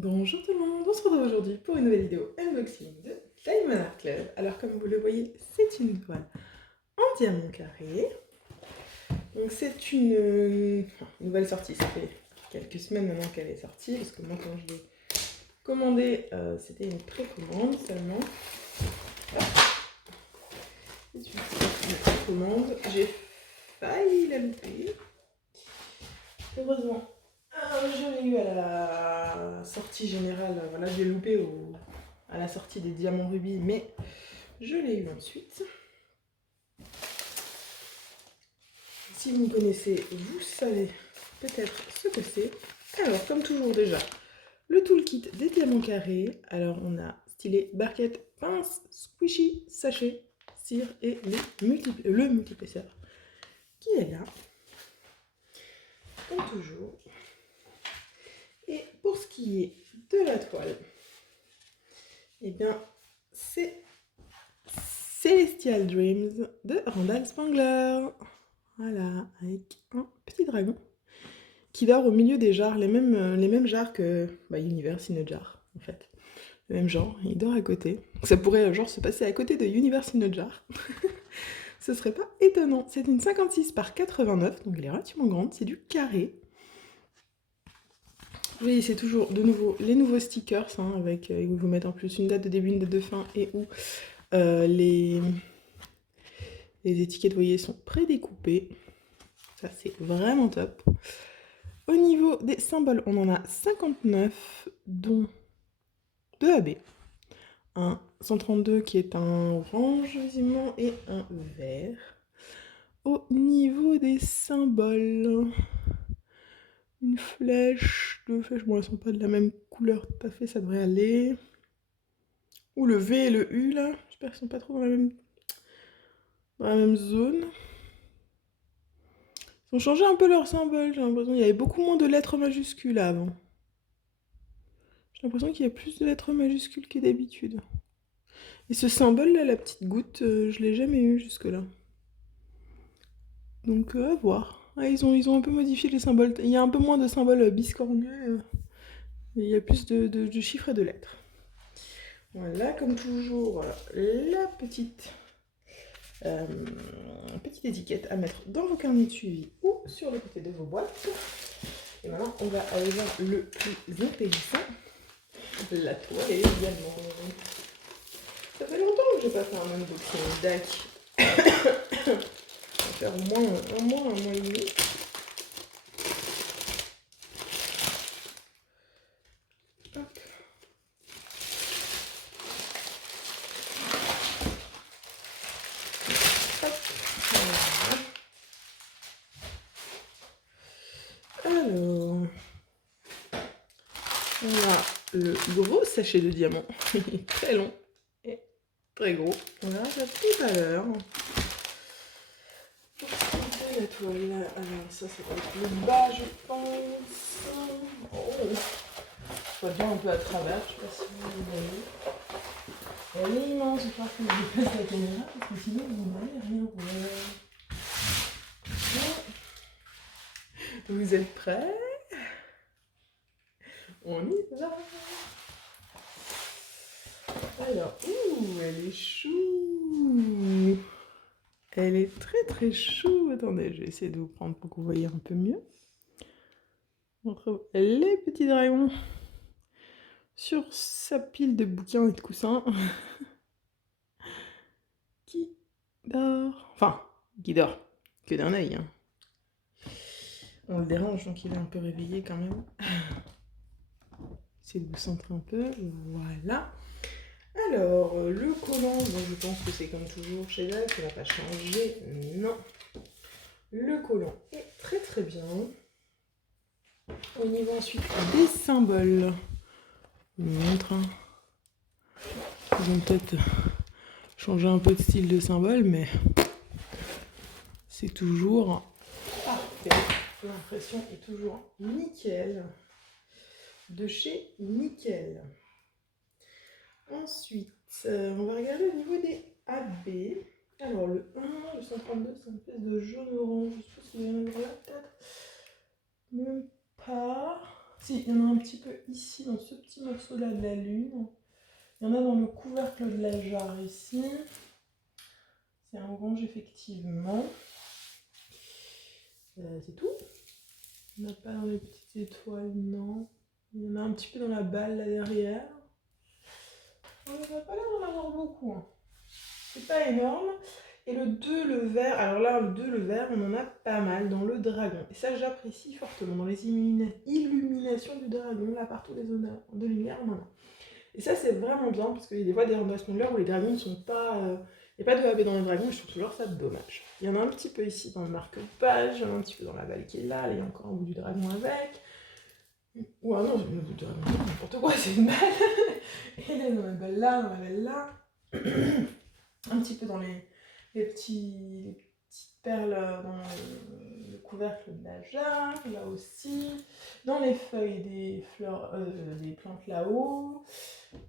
Bonjour tout le monde, on se retrouve aujourd'hui pour une nouvelle vidéo unboxing de Diamond Art Club. Alors comme vous le voyez, c'est une toile en diamant carré. Donc c'est une nouvelle sortie, ça fait quelques semaines maintenant qu'elle est sortie, parce que moi quand je l'ai commandée, c'était une précommande seulement. C'est une précommande, j'ai failli la louper. Heureusement, je l'ai eu à la sortie générale, voilà, je l'ai loupé à la sortie des diamants rubis, mais je l'ai eu ensuite. Si vous me connaissez, vous savez peut-être ce que c'est. Alors, comme toujours déjà, le toolkit des diamants carrés. Alors, on a stylet, barquette, pince, squishy, sachet, cire et le multiplesseur qui est là. Comme toujours. Et pour ce qui est de la toile, eh bien, c'est Celestial Dreams de Randall Spangler. Voilà, avec un petit dragon qui dort au milieu des jarres, les mêmes jarres que Universe in a Jar, en fait. Le même genre, il dort à côté. Ça pourrait genre se passer à côté de Universe in a Jar. Ce serait pas étonnant. C'est une 56 par 89, donc elle est relativement grande, c'est du carré. Vous voyez, c'est toujours de nouveau les nouveaux stickers, hein, avec ils vous mettent en plus une date de début, une date de fin, et où les étiquettes, vous voyez, sont prédécoupées. Ça, c'est vraiment top. Au niveau des symboles, on en a 59, dont 2 AB. Un 132 qui est un orange, visiblement, et un vert. Au niveau des symboles, une flèche, deux flèches, bon, elles sont pas de la même couleur tout à fait, ça devrait aller. Ou le V et le U, là, j'espère qu'ils sont pas trop dans la même zone. Ils ont changé un peu leurs symboles, j'ai l'impression. Il y avait beaucoup moins de lettres majuscules avant. J'ai l'impression qu'il y a plus de lettres majuscules que d'habitude. Et ce symbole là, la petite goutte, je l'ai jamais eu jusque là. Donc à voir. Ah, ils ont un peu modifié les symboles. Il y a un peu moins de symboles biscornus. Et il y a plus de chiffres et de lettres. Voilà, comme toujours, la petite étiquette à mettre dans vos carnets de suivi ou sur le côté de vos boîtes. Et maintenant, on va aller voir le plus intéressant, la toile également. Ça fait longtemps que j'ai pas fait un unboxing DAC. Ça va faire au moins un mois et demi. Hop. Hop. Voilà. Alors, on a le gros sachet de diamants, très long et très gros. On verra ça tout à l'heure. La toile, alors ça va être le bas, je pense. Oh, je vois bien un peu à travers, je sais pas si vous voyez. Elle est immense, je crois que je déplace la caméra parce que sinon vous n'allez rien voir. Vous êtes prêts? On y va. Alors, elle est chou. Elle est très très chou. Attendez, je vais essayer de vous prendre pour que vous voyez un peu mieux. On retrouve les petits dragons sur sa pile de bouquins et de coussins. Qui dort. Enfin, qui dort. Que d'un œil. Hein. On le dérange, donc il est un peu réveillé quand même. Essayez de vous centrer un peu. Voilà. Alors, le collant, bon, je pense que c'est comme toujours chez elle, ça n'a pas changé. Non. Le collant est très très bien. Au niveau ensuite des symboles, je vous montre. Hein. Ils ont peut-être changé un peu de style de symbole, mais c'est toujours parfait. L'impression est toujours nickel. De chez Nickel. Ensuite, on va regarder au niveau des AB. Alors le 1, le 132, c'est une espèce de jaune-orange. Je sais pas si vous allez voir là, peut-être. Même pas. Si, il y en a un petit peu ici, dans ce petit morceau-là de la lune. Il y en a dans le couvercle de la jarre ici. C'est un orange, effectivement. C'est tout. Il n'y en a pas dans les petites étoiles, non. Il y en a un petit peu dans la balle, là derrière. On n'a pas l'air d'en avoir beaucoup. Hein. C'est pas énorme. Et le 2, le vert, alors là, le 2, le vert, on en a pas mal dans le dragon. Et ça, j'apprécie fortement. Dans les illuminations du dragon, là, partout les zones de lumière, on en a. Et ça, c'est vraiment bien, parce qu'il y a des fois des remplacements de l'heure où les dragons ne sont pas... Il n'y a pas de AB dans les dragons, et je trouve toujours ça dommage. Il y en a un petit peu ici dans le marque-page, il y en a un petit peu dans la balle qui est là, il y a encore un bout du dragon avec. Ou ah non, c'est le bout du dragon, n'importe quoi, c'est une balle. Et là, dans la balle là, dans la balle là. Un petit peu dans les petites perles dans le couvercle de la jarre, là aussi, dans les feuilles des fleurs, des plantes là-haut,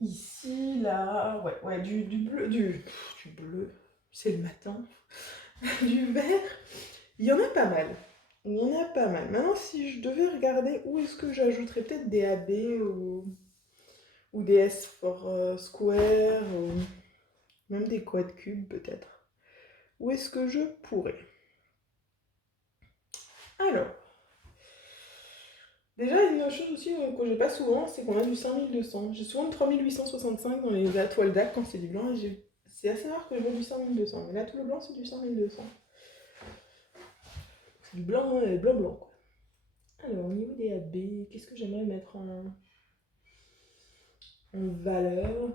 ici, là, ouais, du bleu, c'est le matin, du vert, il y en a pas mal. Il y en a pas mal. Maintenant, si je devais regarder où est-ce que j'ajouterais peut-être des AB ou des S for Square, ou même des quad cubes peut-être. Où est-ce que je pourrais? Alors, déjà une chose aussi que j'ai pas souvent, c'est qu'on a du 5200. J'ai souvent du 3865 dans les toiles d'AC quand c'est du blanc, et c'est assez rare que je vois du 5200. Mais là, tout le blanc, c'est du 5200. C'est du blanc, blanc, quoi. Alors, au niveau des AB, qu'est-ce que j'aimerais mettre en valeur?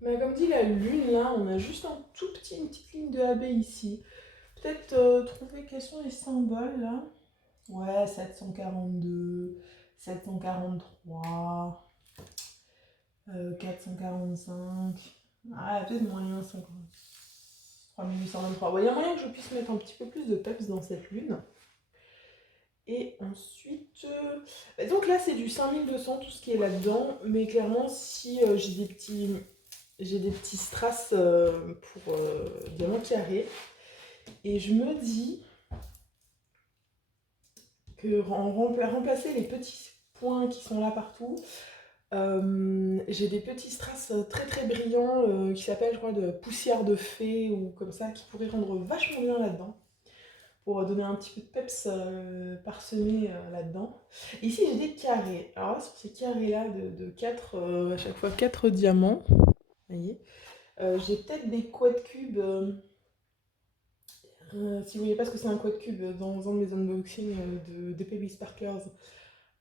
Mais comme dit la lune, là, on a juste une petite ligne de AB ici. Peut-être trouver quels sont les symboles, là. Ouais, 742, 743, 445. Ah, peut-être moyen 3823. Ouais, il y a moyen que je puisse mettre un petit peu plus de peps dans cette lune. Et ensuite... donc là, c'est du 5200, tout ce qui est là-dedans. Mais clairement, si j'ai des petits strass pour diamant carré. Et je me dis que remplacer les petits points qui sont là partout, j'ai des petits strass très très brillants qui s'appellent, je crois, de poussière de fée ou comme ça, qui pourraient rendre vachement bien là-dedans. Pour donner un petit peu de peps parsemé là-dedans. Ici, j'ai des carrés. Alors là, sur ces carrés-là de 4, à chaque fois 4 diamants, vous voyez, j'ai peut-être des quad cubes. Si vous voyez pas ce que c'est un quad cube dans un de mes unboxings de DPB Sparklers,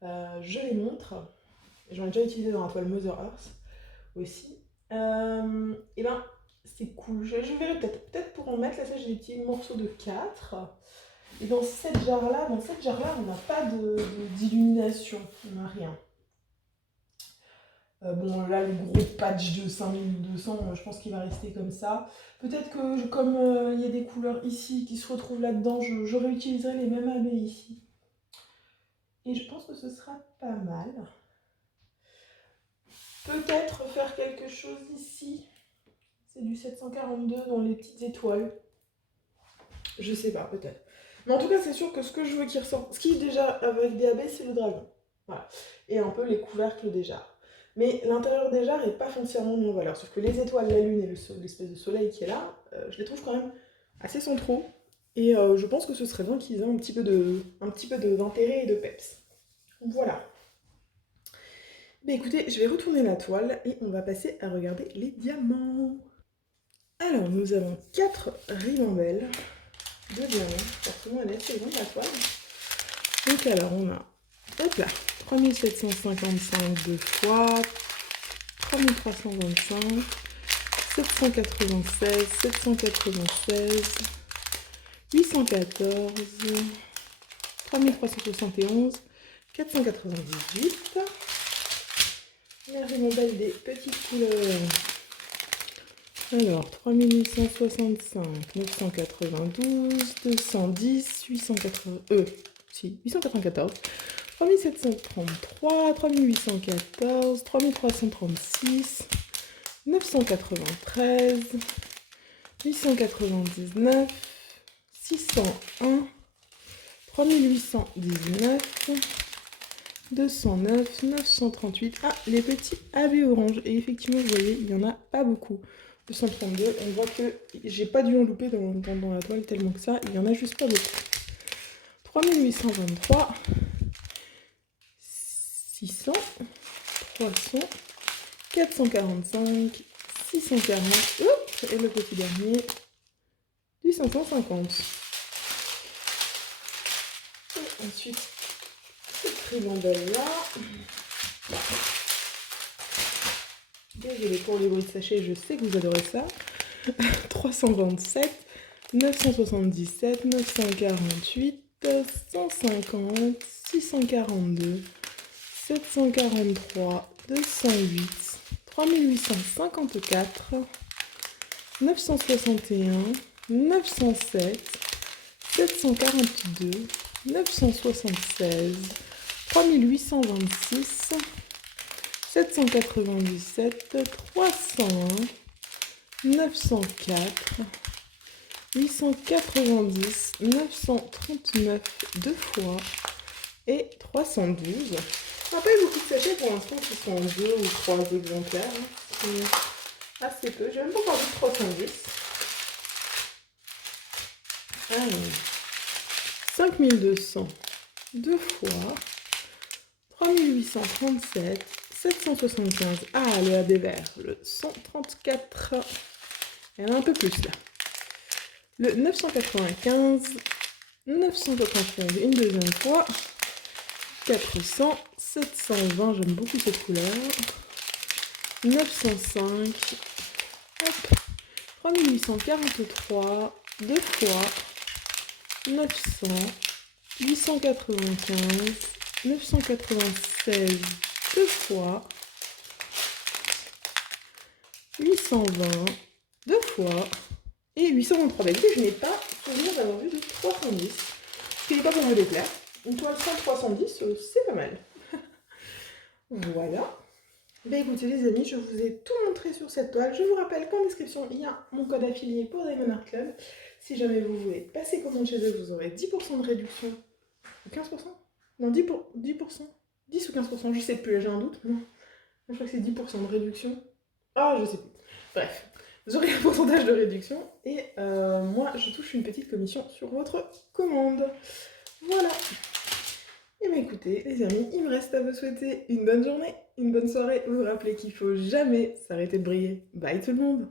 je les montre. J'en ai déjà utilisé dans la toile Mother Earth aussi. Et ben, c'est cool. Je verrai peut-être pour en mettre. Là, ça, j'ai des petits morceaux de 4. Et dans cette jarre-là, on n'a pas d'illumination. On n'a rien. Bon, là, le gros patch de 5200, je pense qu'il va rester comme ça. Peut-être que, comme il y a des couleurs ici qui se retrouvent là-dedans, je réutiliserai les mêmes AB ici. Et je pense que ce sera pas mal. Peut-être faire quelque chose ici. C'est du 742 dans les petites étoiles. Je sais pas, peut-être. Mais en tout cas, c'est sûr que ce que je veux qu'il ressorte, ce qui est déjà avec des AB, c'est le dragon. Voilà. Et un peu les couvercles des jarres. Mais l'intérieur des jarres n'est pas foncièrement mis en valeur. Sauf que les étoiles, la lune et l'espèce de soleil qui est là, je les trouve quand même assez centraux. Et je pense que ce serait bien qu'ils aient un petit peu d'intérêt et de peps. Voilà. Mais écoutez, je vais retourner la toile et on va passer à regarder les diamants. Alors, nous avons 4 ribambelles de diamants. Forcément, elle est assez grande la toile. Donc alors, on a, hop là, 3755 deux fois, 3325, 796, 796, 814, 3371, 498. La ribambelle des petites couleurs. Alors, 3865, 992, 210, 894, 3733, 3814, 3336, 993, 899, 601, 3819, 209, 938. Ah, les petits AB orange. Et effectivement, vous voyez, il n'y en a pas beaucoup. 232, on voit que j'ai pas dû en louper dans la toile tellement que ça. Il y en a juste pas beaucoup. 3823, 600, 300, 445, 640, hop, et le petit dernier, du 550. Et ensuite, cette ribambelle-là. Désolé pour les bruits de sachet, je sais que vous adorez ça. 327, 977, 948, 150, 642, 743, 208, 3854, 961, 907, 742, 976, 3826, 797, 301, 904, 890, 939 deux fois et 312. On n'a pas eu beaucoup de sachets pour l'instant qui sont en 2 ou 3 exemplaires. C'est assez peu. J'ai même pas encore dit 310. Alors, 5200 deux fois, 3837, 775. Ah, le AB vert, le 134. Il y en a un peu plus là. Le 995, 991 une deuxième fois, 400, 720, j'aime beaucoup cette couleur, 905, hop, 3843, deux fois, 900, 895, 996, deux fois, 820, deux fois, et 823. Bah écoutez, je n'ai pas souvenir d'avoir vu de 310. Ce qui n'est pas pour me déplaire. Une toile sans 310, c'est pas mal. Voilà. Bah écoutez les amis, je vous ai tout montré sur cette toile. Je vous rappelle qu'en description, il y a mon code affilié pour Diamond Art Club. Si jamais vous voulez passer commande chez eux, vous aurez 10% de réduction. 15%? Non, 10%. 10 ou 15%, je sais plus, j'ai un doute. Non. Je crois que c'est 10% de réduction. Ah, je sais plus. Bref, vous aurez un pourcentage de réduction et moi, je touche une petite commission sur votre commande. Voilà. Et bien écoutez, les amis, il me reste à vous souhaiter une bonne journée, une bonne soirée. Vous vous rappelez qu'il ne faut jamais s'arrêter de briller. Bye tout le monde!